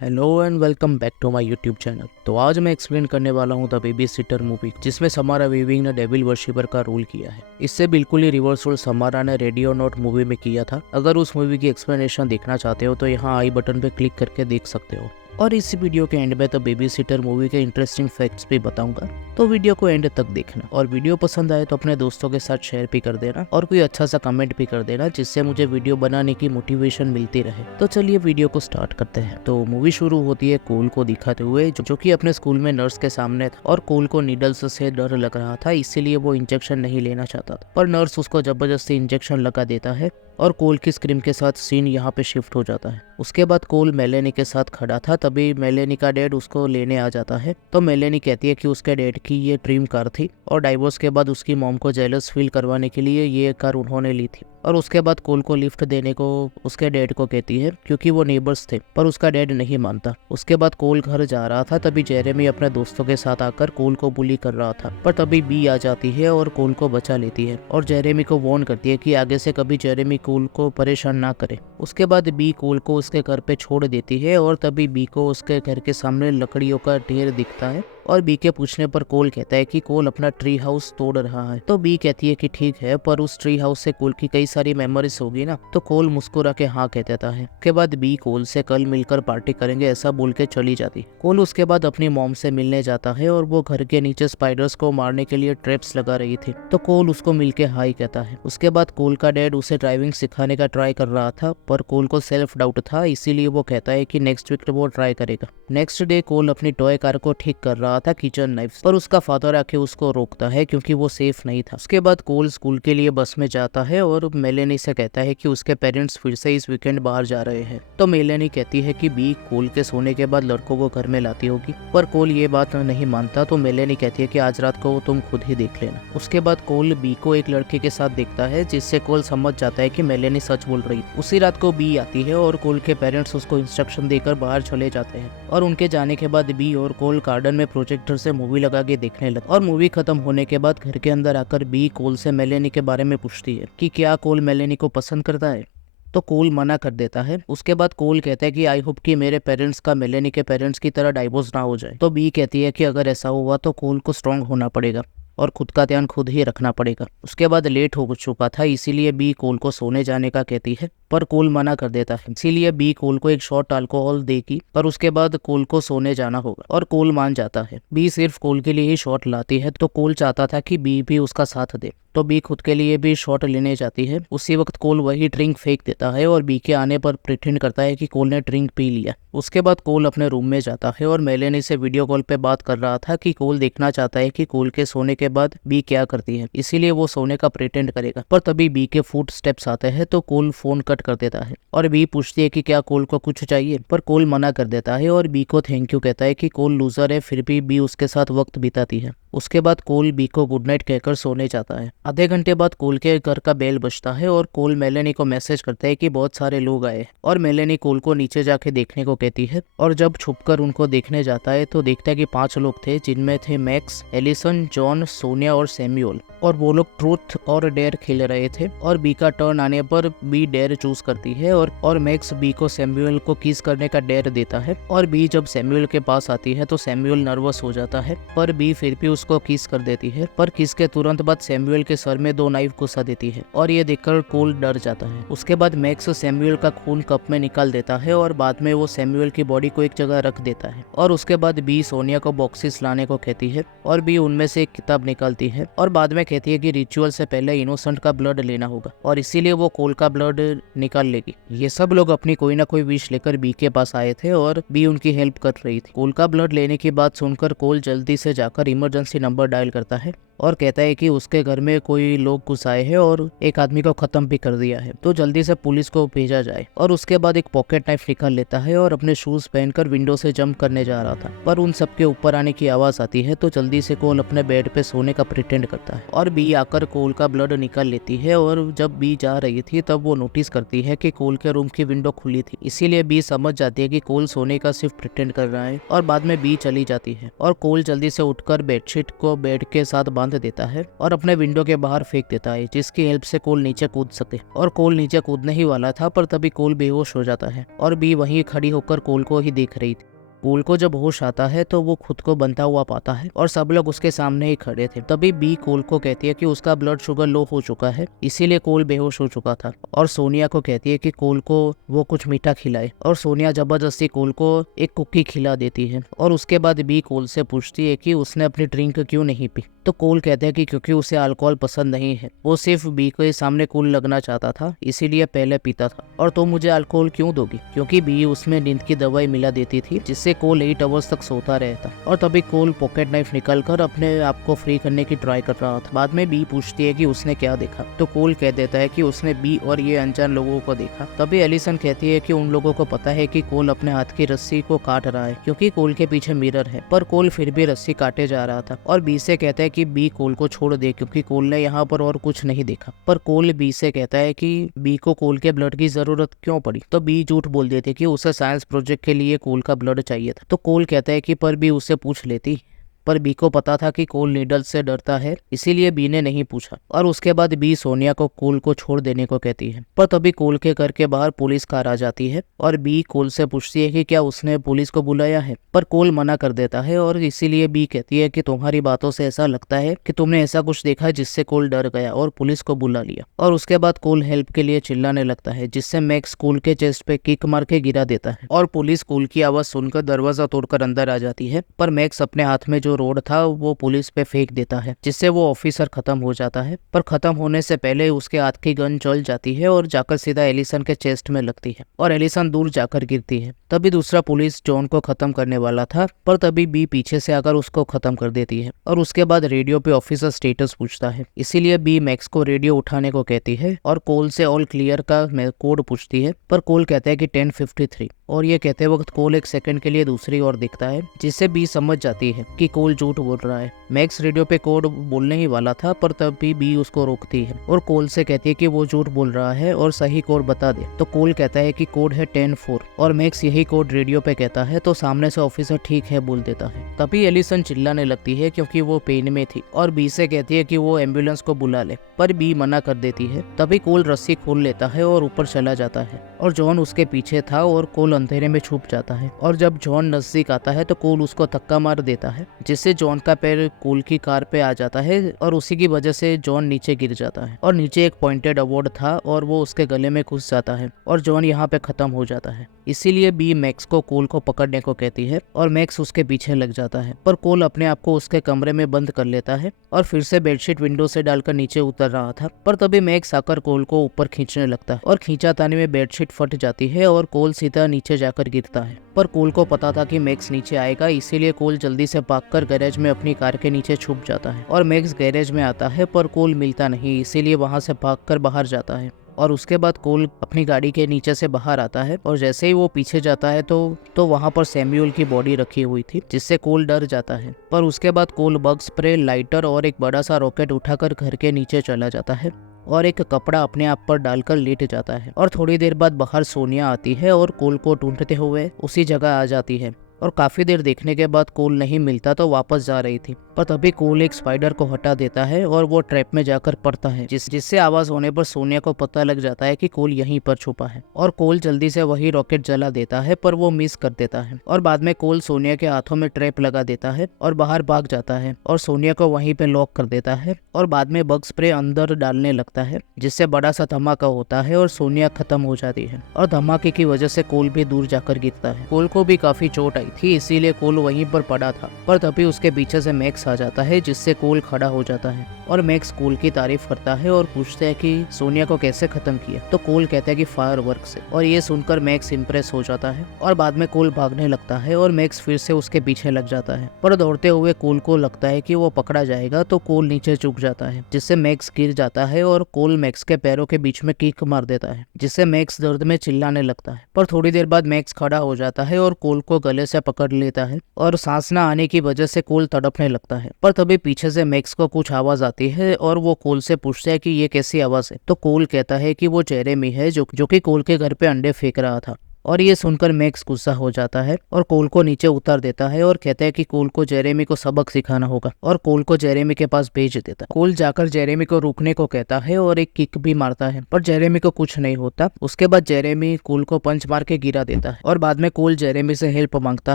Hello and welcome back to my YouTube channel. तो आज मैं एक्सप्लेन करने वाला हूँ द बेबी सिटर मूवी, जिसमें समारा वीविंग ने डेविल वर्शिपर का रोल किया है। इससे बिल्कुल ही रिवर्स रोल समारा ने रेडियो नोट मूवी में किया था। अगर उस मूवी की एक्सप्लेनेशन देखना चाहते हो तो यहाँ आई बटन पे क्लिक करके देख सकते हो। और इस वीडियो के एंड में द बेबी सिटर मूवी के इंटरेस्टिंग फैक्ट्स भी बताऊंगा, तो वीडियो को एंड तक देखना। और वीडियो पसंद आए तो अपने दोस्तों के साथ शेयर भी कर देना और कोई अच्छा सा कमेंट भी कर देना, जिससे मुझे वीडियो बनाने की मोटिवेशन मिलती रहे। तो चलिए वीडियो को स्टार्ट करते हैं। तो मूवी शुरू होती है कोल को दिखाते हुए, जो कि अपने स्कूल में नर्स के सामने था और कोल को नीडल्स से डर लग रहा था, इसीलिए वो इंजेक्शन नहीं लेना चाहता था। पर नर्स उसको जबरदस्ती इंजेक्शन लगा देता है और कोल की स्क्रीम के साथ सीन यहाँ पे शिफ्ट हो जाता है। उसके बाद कोल मेलेनी के साथ खड़ा था, तभी मेलेनी का डैड उसको लेने आ जाता है। तो मेलेनी कहती है कि उसके डैड की ये ड्रीम कार थी और डाइवोर्स के बाद उसकी मॉम को जेलस फील करवाने के लिए ये कार उन्होंने ली थी। और उसके बाद कोल को लिफ्ट देने को उसके डैड को कहती है, क्योंकि वो नेबर्स थे, पर उसका डैड नहीं मानता। उसके बाद कोल घर जा रहा था, तभी जेरेमी अपने दोस्तों के साथ आकर कोल को बुली कर रहा था। पर तभी बी आ जाती है और कोल को बचा लेती है और जेरेमी को वार्न करती है कि आगे से कभी जेरेमी कोल को परेशान ना करे। उसके बाद बी कोल को उसके घर पे छोड़ देती है और तभी बी को उसके घर के सामने लकड़ियों का ढेर दिखता है। और बी के पूछने पर कोल कहता है कि कोल अपना ट्री हाउस तोड़ रहा है। तो बी कहती है कि ठीक है, पर उस ट्री हाउस से कोल की कई सारी मेमोरीज होगी ना। तो कोल मुस्कुरा के हाँ कह देता है। उसके बाद बी कोल से कल मिलकर पार्टी करेंगे ऐसा बोल के चली जाती। कोल उसके बाद अपनी मॉम से मिलने जाता है और वो घर के नीचे स्पाइडर्स को मारने के लिए ट्रैप्स लगा रही थी। तो कोल उसको मिलके हाई कहता है। उसके बाद कोल का डैड उसे ड्राइविंग सिखाने का ट्राई कर रहा था, पर कोल को सेल्फ डाउट था, इसीलिए वो कहता है कि नेक्स्ट वीक वो ट्राई करेगा। नेक्स्ट डे कोल अपनी टॉय कार को ठीक कर रहा था किचन नाइफ, पर उसका फादर आके उसको रोकता है क्योंकि वो सेफ नहीं था। उसके बाद कोल स्कूल के लिए बस में जाता है और मेलेनी से कहता है कि उसके पेरेंट्स फिर से इस वीकेंड बाहर जा रहे हैं। तो मेलेनी कहती है कि बी कोल के सोने के बाद लड़कों को घर में लाती होगी, पर कोल ये बात नहीं मानता। तो मेलेनी कहती है कि आज रात को तुम खुद ही देख लेना। उसके बाद कोल बी को एक लड़के के साथ देखता है, जिससे कोल समझ जाता है कि मेलेनी सच बोल रही। उसी रात को बी आती है और कोल के पेरेंट्स उसको इंस्ट्रक्शन देकर बाहर चले जाते हैं। और उनके जाने के बाद बी और कोल गार्डन में प्रोजेक्टर से मूवी लगा के देखने लगे। और मूवी खत्म होने के बाद घर के अंदर आकर बी कोल से मेलेनी के बारे में पूछती है कि क्या कोल मेलेनी को पसंद करता है। तो कोल मना कर देता है। उसके बाद कोल कहता है कि आई होप कि मेरे पेरेंट्स का मेलेनी के पेरेंट्स की तरह डाइवोर्स ना हो जाए। तो बी कहती है कि अगर ऐसा हुआ तो कोल को स्ट्रांग होना पड़ेगा और खुद का ध्यान खुद ही रखना पड़ेगा। उसके बाद लेट हो चुका था, इसीलिए बी कोल को सोने जाने का कहती है, पर कोल मना कर देता है। इसीलिए बी कोल को एक शॉट अल्कोहल देगी, पर उसके बाद कोल को सोने जाना होगा और कोल मान जाता है। बी सिर्फ कोल के लिए ही शॉट लाती है, तो कोल चाहता था कि बी भी उसका साथ दे, तो बी खुद के लिए भी शॉट लेने जाती है। उसी वक्त कोल वही ड्रिंक फेंक देता है और बी के आने पर प्रिटेंड करता है कि कोल ने ड्रिंक पी लिया। उसके बाद कोल अपने रूम में जाता है और मेलेनी से वीडियो कॉल पे बात कर रहा था कि कोल देखना चाहता है कि कोल के सोने के बाद बी क्या करती है, इसीलिए वो सोने का प्रिटेंड करेगा। पर तभी बी के फुट स्टेप्स आते हैं, तो कोल फोन कट कर देता है और बी पूछती है कि क्या कोल को कुछ चाहिए, पर कोल मना कर देता है और बी को थैंक यू कहता है कि कोल लूजर है, फिर भी बी उसके साथ वक्त बिताती है। उसके बाद कोल बी को गुड नाइट कहकर सोने जाता है। आधे घंटे बाद कोल के घर का बेल बजता है और कोल मेलेनी को मैसेज करता है कि बहुत सारे लोग आए, और मेलेनी कोल को नीचे जाके देखने को कहती है। और जब छुपकर उनको देखने जाता है तो देखता है कि 5 लोग थे, जिनमें थे मैक्स, एलिसन, जॉन, सोनिया और सैमुअल। और वो लोग ट्रूथ और डेयर खेल रहे थे। और बी का टर्न आने पर बी डेयर चूज करती है और मैक्स बी को सैमुअल को किस करने का डेयर देता है। और बी जब सैमुअल के पास आती है तो सैमुअल नर्वस हो जाता है, पर बी फिर भी उसको किस कर देती है। पर किस के तुरंत बाद सैमुअल के सर में 2 नाइफ घुसा देती है और ये देखकर कोल डर जाता है। उसके बाद मैक्स सैमुअल का खून कप में निकाल देता है और बाद में वो सैमुअल की बॉडी को एक जगह रख देता है। और उसके बाद बी सोनिया को बॉक्सेस लाने को कहती है और बी उनमें से एक किताब निकालती है और बाद में कहती है कि रिचुअल से पहले इनोसेंट का ब्लड लेना होगा और इसीलिए वो कोल का ब्लड निकाल लेगी। ये सब लोग अपनी कोई ना कोई विश लेकर बी के पास आए थे और बी उनकी हेल्प कर रही थी। कोल का ब्लड लेने की बात सुनकर कोल जल्दी से जाकर इमरजेंसी नंबर डायल करता है और कहता है कि उसके घर में कोई लोग घुस आए हैं और एक आदमी को खत्म भी कर दिया है, तो जल्दी से पुलिस को भेजा जाए। और उसके बाद एक पॉकेट नाइफ निकाल लेता है और अपने शूज पहनकर विंडो से जंप करने जा रहा था, पर उन सबके ऊपर आने की आवाज आती है, तो जल्दी से कोल अपने बेड पे सोने का प्रिटेंड करता है और बी आकर कोल का ब्लड निकाल लेती है। और जब बी जा रही थी तब वो नोटिस करती है कि कोल के रूम की विंडो खुली थी, इसीलिए बी समझ जाती है कि कोल सोने का सिर्फ प्रिटेंड कर रहा है और बाद में बी चली जाती है। और कोल जल्दी से उठकर बेडशीट को बेड के साथ बांध बांध देता है और अपने विंडो के बाहर फेंक देता है, जिसकी हेल्प से कोल नीचे कूद सके। और कोल नीचे कूदने ही वाला था, पर तभी कोल बेहोश हो जाता है और बी वहीं खड़ी होकर कोल को ही देख रही थी। कोल को जब होश आता है तो वो खुद को बनता हुआ पाता है और सब लोग उसके सामने ही खड़े थे। तभी बी कोल को कहती है कि उसका ब्लड शुगर लो हो चुका है, इसीलिए कोल बेहोश हो चुका था। और सोनिया को कहती है कि कोल को वो कुछ मीठा खिलाए, और सोनिया जबरदस्ती कोल को एक कुकी खिला देती है। और उसके बाद बी कोल से पूछती है कि उसने अपनी ड्रिंक क्यों नहीं पी। तो कोल कहते हैं कि क्योंकि उसे अल्कोहल पसंद नहीं है, वो सिर्फ बी के सामने कूल लगना चाहता था, इसीलिए पहले पीता था। और तुम मुझे अल्कोहल क्यों दोगी? क्योंकि बी उसमें नींद की दवाई मिला देती थी, जिससे कोल 8 आवर्स तक सोता रहता। और तभी कोल पॉकेट नाइफ निकालकर अपने आप को फ्री करने की ट्राई कर रहा था। बाद में बी पूछती है कि उसने क्या देखा, तो कोल कह देता है कि उसने बी और ये अनजान लोगों को देखा। तभी एलिसन कहती है कि उन लोगों को पता है कि कोल अपने हाथ की रस्सी को काट रहा है, क्योंकि कोल के पीछे मिरर है, पर कोल फिर भी रस्सी काटे जा रहा था। और बी से कहता है कि बी कोल को छोड़ दे, क्योंकि कोल ने यहाँ पर और कुछ नहीं देखा। पर कोल बी से कहता है कि बी को कोल के ब्लड की जरूरत क्यों पड़ी। तो बी झूठ बोल देती कि उसे साइंस प्रोजेक्ट के लिए कोल का ब्लड चाहिए था। तो कोल कहता है कि पर बी उससे पूछ लेती, पर बी को पता था कि कोल नीडल से डरता है, इसीलिए बी ने नहीं पूछा। और उसके बाद बी सोनिया को कोल को छोड़ देने को कहती है। पर तभी कोल के घर के बाहर पुलिस कार आ जाती है और बी कोल से पूछती है कि क्या उसने पुलिस को बुलाया है, पर कोल मना कर देता है। और इसीलिए बी कहती है कि तुम्हारी बातों से ऐसा लगता है कि तुमने ऐसा कुछ देखा जिससे कोल डर गया और पुलिस को बुला लिया। और उसके बाद कोल हेल्प के लिए चिल्लाने लगता है, जिससे मैक्स कोल के चेस्ट पे किक मार के गिरा देता है। और पुलिस कोल की आवाज सुनकर दरवाजा तोड़कर अंदर आ जाती है, पर मैक्स अपने हाथ में जो रोड था वो पुलिस पे फेंक देता है, जिससे वो ऑफिसर खत्म हो जाता है। पर खत्म होने से पहले उसके हाथ की गन चल जाती है और जाकर सीधा एलिसन के चेस्ट में लगती है और एलिसन दूर जाकर गिरती है। तभी दूसरा पुलिस जॉन को खत्म करने वाला था, पर तभी बी पीछे से आकर उसको खत्म कर देती है। और उसके बाद रेडियो पे ऑफिसर स्टेटस पूछता है, इसीलिए बी मैक्स को रेडियो उठाने को कहती है और कोल से ऑल क्लियर का कोड पूछती है। पर कोल कहता है कि 10:53, और ये कहते वक्त कोल एक सेकंड के लिए दूसरी ओर दिखता है, जिससे बी समझ जाती है कि कोल झूठ बोल रहा है। मैक्स रेडियो पे कोड बोलने ही वाला था, पर तभी बी उसको रोकती है और कोल से कहती है कि वो झूठ बोल रहा है और सही कोड बता दे। तो कोल कहता है कि कोड है 10-4 और मैक्स यही कोड रेडियो पे कहता है, तो सामने से ऑफिसर ठीक है बोल देता है। तभी एलिसन चिल्लाने लगती है क्योंकि वो पेन में थी और बी से कहती है कि वो एम्बुलेंस को बुला ले, पर बी मना कर देती है। तभी कोल रस्सी खोल लेता है और ऊपर चला जाता है और जॉन उसके पीछे था और कोल अंधेरे में छुप जाता है। और जब जॉन नजदीक आता है तो कोल उसको धक्का मार देता है, जिससे जॉन का पैर कोल की कार पे आ जाता है और उसी की वजह से जॉन नीचे गिर जाता है। और नीचे एक पॉइंटेड अवार्ड था और वो उसके गले में घुस जाता है और जॉन यहाँ पे खत्म हो जाता है। इसीलिए बी मैक्स को कोल को पकड़ने को कहती है और मैक्स उसके पीछे लग जाता है, पर कोल अपने आप को उसके कमरे में बंद कर लेता है और फिर से बेडशीट विंडो से डालकर नीचे उतर रहा था। पर तभी मैक्स आकर कोल को ऊपर खींचने लगता है और खींचातानी में बेडशीट फट जाती है और कोल सीधा नीचे जाकर गिरता है। पर कोल को पता था कि मैक्स नीचे आएगा, इसीलिए कोल जल्दी से भागकर गैरेज में अपनी कार के नीचे छुप जाता है और मैक्स गैरेज में आता है, पर कोल मिलता नहीं, इसीलिए वहां से भागकर बाहर जाता है। और उसके बाद कोल अपनी गाड़ी के नीचे से बाहर आता है और जैसे ही वो पीछे जाता है तो वहां पर सैमुअल की बॉडी रखी हुई थी, जिससे कोल डर जाता है। पर उसके बाद कोल बग स्प्रे, लाइटर और एक बड़ा सा रॉकेट उठाकर घर के नीचे चला जाता है और एक कपड़ा अपने आप पर डालकर लेट जाता है। और थोड़ी देर बाद बाहर सोनिया आती है और कोल को ढूंढते हुए उसी जगह आ जाती है और काफी देर देखने के बाद कोल नहीं मिलता तो वापस जा रही थी। पर तभी कोल एक स्पाइडर को हटा देता है और वो ट्रैप में जाकर पड़ता है, जिससे आवाज होने पर सोनिया को पता लग जाता है कि कोल यहीं पर छुपा है और कोल जल्दी से वही रॉकेट जला देता है, पर वो मिस कर देता है। और बाद में कोल सोनिया के हाथों में ट्रैप लगा देता है और बाहर भाग जाता है और सोनिया को वहीं पे लॉक कर देता है और बाद में बग स्प्रे अंदर डालने लगता है, जिससे बड़ा सा धमाका होता है और सोनिया खत्म हो जाती है और धमाके की वजह से कोल भी दूर जाकर गिरता है। कोल को भी काफी चोट आई थी, इसीलिए कोल वहीं पर पड़ा था। पर तभी उसके पीछे से मैक्स आ जाता है, जिससे कोल खड़ा हो जाता है और मैक्स कोल की तारीफ करता है और पूछता है कि सोनिया को कैसे खत्म किया। तो कोल कहता है कि फायर वर्क से, और ये सुनकर मैक्स इंप्रेस हो जाता है और बाद में कोल भागने लगता है और मैक्स फिर से उसके पीछे लग जाता है। पर दौड़ते हुए कोल को लगता है कि वो पकड़ा जाएगा, तो कोल नीचे झुक जाता है, जिससे मैक्स गिर जाता है और कोल मैक्स के पैरों के बीच में किक मार देता है, जिससे मैक्स दर्द में चिल्लाने लगता है। पर थोड़ी देर बाद मैक्स खड़ा हो जाता है और कोल को गले से पकड़ लेता है और सांस न आने की वजह से कोल तड़पने लगता है। पर तभी पीछे से मैक्स को कुछ आवाज आती है और वो कोल से पूछता है कि ये कैसी आवाज है। तो कोल कहता है कि वो जेरेमी है जो कि कोल के घर पे अंडे फेंक रहा था। और ये सुनकर मैक्स गुस्सा हो जाता है और कोल को नीचे उतार देता है और कहता है कि कोल को जेरेमी को सबक सिखाना होगा और कोल को जेरेमी के पास भेज देता है। कोल जाकर जेरेमी को रुकने को कहता है और एक किक भी मारता है पर जेरेमी को कुछ नहीं होता। उसके बाद जेरेमी कोल को पंच मार के गिरा देता है और बाद में कोल जेरेमी से हेल्प मांगता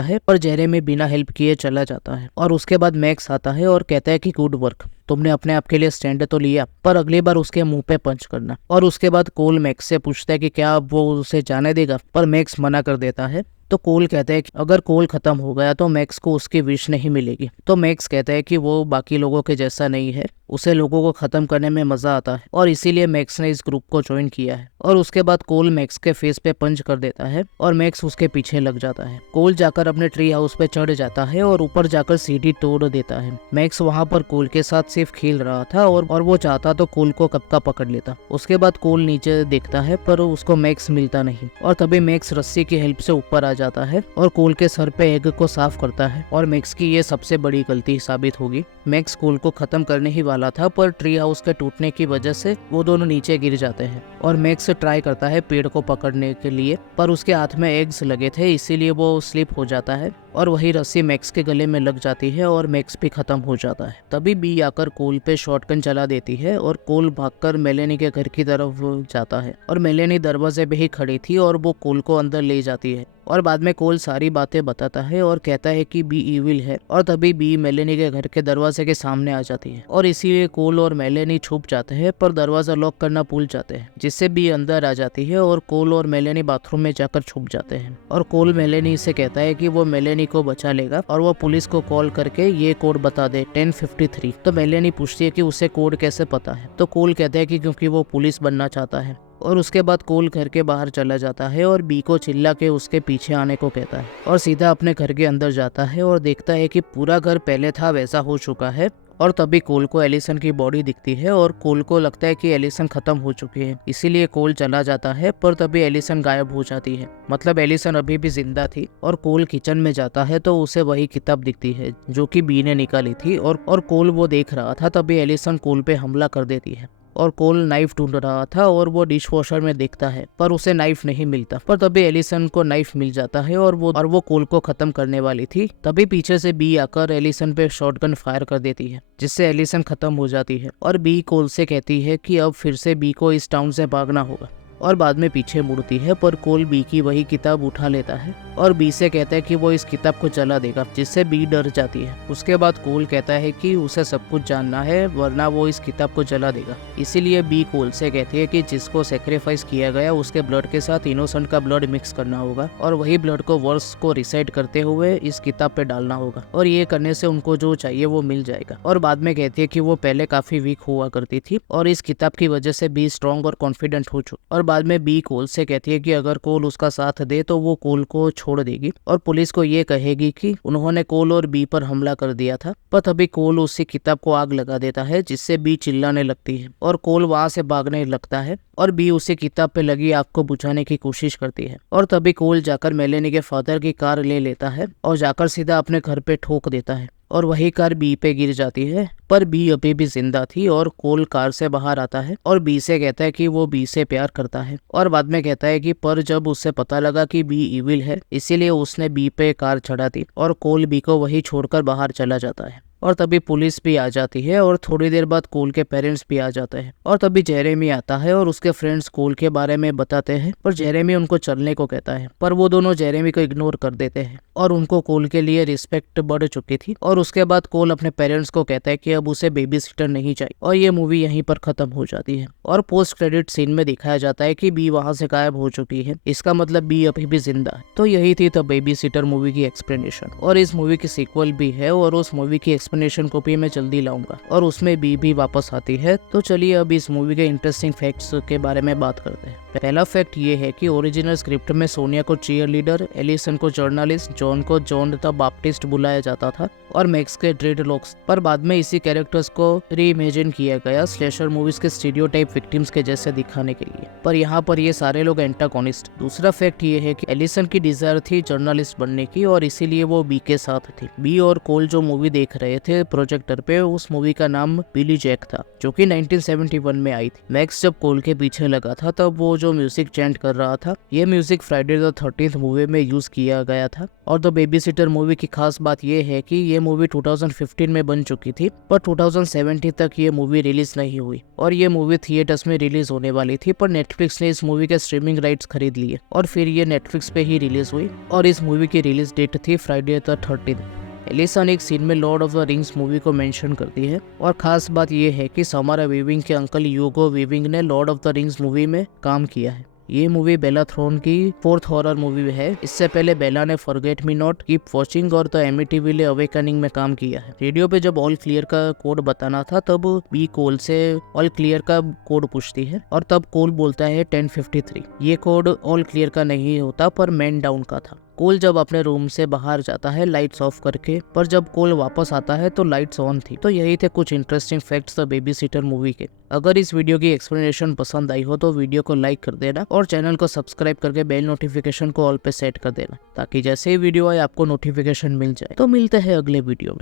है पर जेरेमी बिना हेल्प किए चला जाता है। और उसके बाद मैक्स आता है और कहता है कि गुड वर्क, तुमने अपने आप के लिए स्टैंड तो लिया पर अगली बार उसके मुंह पे पंच करना। और उसके बाद कोल मैक्स से पूछता है कि क्या वो उसे जाने देगा पर मैक्स मना कर देता है। तो कोल कहता है कि अगर कोल खत्म हो गया तो मैक्स को उसकी विश नहीं मिलेगी। तो मैक्स कहता है कि वो बाकी लोगों के जैसा नहीं है, उसे लोगों को खत्म करने में मजा आता है और इसीलिए मैक्स ने इस ग्रुप को ज्वाइन किया है। और उसके बाद कोल मैक्स के फेस पे पंच कर देता है और मैक्स उसके पीछे लग जाता है। कोल जाकर अपने ट्री हाउस पे चढ़ जाता है और ऊपर जाकर सीढ़ी तोड़ देता है। मैक्स वहाँ पर कोल के साथ सिर्फ खेल रहा था और वो चाहता तो कोल को कब का पकड़ लेता। उसके बाद कोल नीचे देखता है पर उसको मैक्स मिलता नहीं और तभी मैक्स रस्सी की हेल्प से ऊपर आ जाता है और कोल के सर पे एग को साफ करता है और मैक्स की ये सबसे बड़ी गलती साबित होगी। मैक्स कोल को खत्म करने ही वाला था पर ट्री हाउस के टूटने की वजह से वो दोनों नीचे गिर जाते हैं और मैक्स ट्राई करता है पेड़ को पकड़ने के लिए पर उसके हाथ में एग्स लगे थे इसीलिए वो स्लिप हो जाता है और वही रस्सी मैक्स के गले में लग जाती है और मैक्स भी खत्म हो जाता है। तभी बी आकर कोल पे शॉटगन चला देती है और कोल भागकर मेलेनी के घर की तरफ जाता है और मेलेनी दरवाजे पे ही खड़ी थी और वो कोल को अंदर ले जाती है और बाद में कोल सारी बातें बताता है और कहता है कि बी इविल है। और तभी बी मेलेनी के घर के दरवाजे के सामने आ जाती है और इसीलिए कोल और मेलेनी छुप जाते हैं पर दरवाजा लॉक करना भूल जाते हैं, जिससे बी अंदर आ जाती है और कोल और मेलेनी बाथरूम में जाकर छुप जाते हैं। और कोल मेलेनी से कहता है कि वो मेलेनी को बचा लेगा और वो पुलिस को कॉल करके ये कोड बता दे 1053। तो मेलेनी पूछती है कि उसे कोड कैसे पता है। तो कोल कहता है कि क्योंकि वो पुलिस बनना चाहता है। और उसके बाद कोल घर के बाहर चला जाता है और बी को चिल्ला के उसके पीछे आने को कहता है और सीधा अपने घर के अंदर जाता है और देखता है कि पूरा घर पहले था वैसा हो चुका है। और तभी कोल को एलिसन की बॉडी दिखती है और कोल को लगता है कि एलिसन खत्म हो चुकी है, इसीलिए कोल चला जाता है पर तभी एलिसन गायब हो जाती है, मतलब एलिसन अभी भी जिंदा थी। और कोल किचन में जाता है तो उसे वही किताब दिखती है जो कि बी ने निकाली थी और कोल वो देख रहा था। तभी एलिसन कोल पे हमला कर देती है और कोल नाइफ ढूंढ रहा था और वो डिश वॉशर में देखता है पर उसे नाइफ नहीं मिलता। पर तभी एलिसन को नाइफ मिल जाता है और वो कोल को खत्म करने वाली थी। तभी पीछे से बी आकर एलिसन पे शॉटगन फायर कर देती है जिससे एलिसन खत्म हो जाती है और बी कोल से कहती है कि अब फिर से बी को इस टाउन से भागना होगा और बाद में पीछे मुड़ती है पर कोल बी की वही किताब उठा लेता है और बी से कहता है कि वो इस किताब को जला देगा, जिससे बी डर जाती है। उसके बाद कोल कहता है कि उसे सब कुछ जानना है वरना वो इस किताब को जला देगा। इसीलिए बी कोल से कहती है कि जिसको सेक्रीफाइस किया गया उसके ब्लड के साथ इनोसेंट का ब्लड मिक्स करना होगा और वही ब्लड को वर्स को रिसाइड करते हुए इस किताब पे डालना होगा और ये करने से उनको जो चाहिए वो मिल जाएगा। और बाद में कहती है कि वो पहले काफी वीक हुआ करती थी और इस किताब की वजह से बी स्ट्रॉन्ग और कॉन्फिडेंट हो चुकी। और बाद में बी कोल से कहती है कि अगर कोल उसका साथ दे तो वो कोल को छोड़ देगी और पुलिस को ये कहेगी कि उन्होंने कोल और बी पर हमला कर दिया था। पर तभी कोल उसी किताब को आग लगा देता है जिससे बी चिल्लाने लगती है और कोल वहां से भागने लगता है और बी उसी किताब पे लगी आग को बुझाने की कोशिश करती है। और तभी कोल जाकर मेलेनी के फादर की कार ले लेता है और जाकर सीधा अपने घर पे ठोक देता है और वही कार बी पे गिर जाती है। पर बी अभी भी जिंदा थी और कोल कार से बाहर आता है और बी से कहता है कि वो बी से प्यार करता है और बाद में कहता है कि पर जब उससे पता लगा कि बी इविल है इसीलिए उसने बी पे कार चढ़ा दी और कोल बी को वही छोड़कर बाहर चला जाता है। और तभी पुलिस भी आ जाती है और थोड़ी देर बाद कोल के पेरेंट्स भी आ जाते हैं और तभी जेरेमी आता है और उसके फ्रेंड्स कोल के बारे में बताते हैं पर जेरेमी उनको चलने को कहता है पर वो दोनों जेरेमी को इग्नोर कर देते हैं और उनको कोल के लिए रिस्पेक्ट बढ़ चुकी थी। और उसके बाद कोल अपने पेरेंट्स को कहता है कि अब उसे बेबी सिटर नहीं चाहिए और ये मूवी यहीं पर खत्म हो जाती है। और पोस्ट क्रेडिट सीन में दिखाया जाता है कि बी वहां से गायब हो चुकी है, इसका मतलब बी अभी भी जिंदा है। तो यही थी द बेबी सिटर मूवी की एक्सप्लेनेशन और इस मूवी की सीक्वल भी है और उस मूवी की एक्सप्लेनेशन को भी मैं जल्दी लाऊंगा और उसमें बी भी वापस आती है। तो चलिए अब इस मूवी के इंटरेस्टिंग फैक्ट्स के बारे में बात करते हैं। पहला फैक्ट ये है कि ओरिजिनल स्क्रिप्ट में सोनिया को चीयर लीडर, एलिसन को जर्नलिस्ट, जॉन को जॉन द बाप्टिस्ट बुलाया जाता था और मैक्स के ड्रेड लॉक्स, पर बाद में इसी कैरेक्टर्स को रीइमेजिन किया गया स्लेशर मूवीज के स्टीरियोटाइप विक्टिम्स के जैसे दिखाने के लिए, पर यहाँ पर ये सारे लोग एंटागोनिस्ट। दूसरा फैक्ट ये है कि एलिसन की डिजायर थी जर्नलिस्ट बनने की और इसीलिए वो बी के साथ थी। बी और कोल जो मूवी देख रहे थे प्रोजेक्टर पे, उस मूवी का नाम बिली जैक था जो कि 1971 में आई थी। मैक्स जब कोल के पीछे लगा था तब वो जो म्यूजिक चैंट कर रहा था, ये music Friday the 13th movie में यूज किया गया था। और द बेबी सिटर मूवी की खास बात ये है कि ये मूवी 2015 में बन चुकी थी, पर 2017 तक ये मूवी रिलीज नहीं हुई और ये मूवी थिएटर्स में रिलीज होने वाली थी, पर नेटफ्लिक्स ने इस मूवी के स्ट्रीमिंग राइट्स खरीद लिए और फिर ये नेटफ्लिक्स पे ही रिलीज हुई और इस मूवी की रिलीज डेट थी फ्राइडे द 13th। एलिसन एक सीन में Lord of the rings movie को मेंशन करती है और खास बात यह है कि समारा वीविंग के अंकल यूगो वीविंग ने Lord of the rings movie में काम किया है। ये मूवी बेला थ्रोन की 4th हॉरर मूवी है। इससे पहले बेला ने forget me not, keep watching और द एमिटीविले अवेकनिंग में काम किया है। रेडियो पे जब ऑल क्लियर का कोड बताना था तब बी कोल से ऑल क्लियर का कोड पूछती है और तब कोल बोलता है 1053। ये कोड ऑल क्लियर का नहीं होता पर मैन डाउन का था। कोल जब अपने रूम से बाहर जाता है लाइट्स ऑफ करके, पर जब कोल वापस आता है तो लाइट्स ऑन थी। तो यही थे कुछ interesting facts the babysitter movie के। अगर इस वीडियो की एक्सप्लेनेशन पसंद आई हो तो वीडियो को लाइक कर देना और चैनल को सब्सक्राइब करके बेल नोटिफिकेशन को ऑल पे सेट कर देना ताकि जैसे ही वीडियो आए आपको नोटिफिकेशन मिल जाए। तो मिलते हैं अगले वीडियो में।